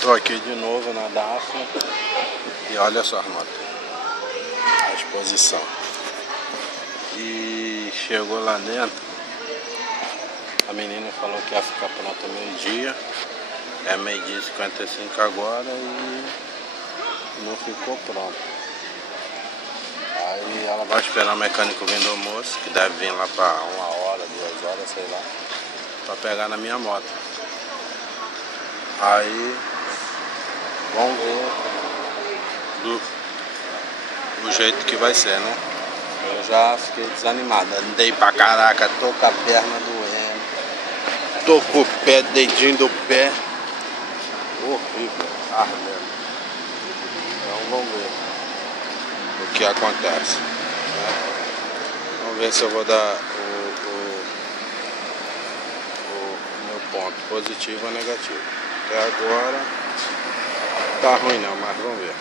Tô aqui de novo na Daphne e olha só, Armando, a exposição. E chegou lá dentro, a menina falou que ia ficar pronta meio-dia, é meio-dia e 55 agora e não ficou pronta. Aí ela vai esperar o mecânico vir do almoço, que deve vir lá para 1 hora, 2 horas, sei lá, para pegar na minha moto. Aí vamos ver do jeito que vai ser, né? Eu já fiquei desanimado, andei pra caraca, tô com a perna doendo, tô com o pé, dedinho do pé horrível, ardendo. Então vamos ver o que acontece, né? Vamos ver se eu vou dar o meu ponto positivo ou negativo. Até agora tá ruim não, mas vamos ver.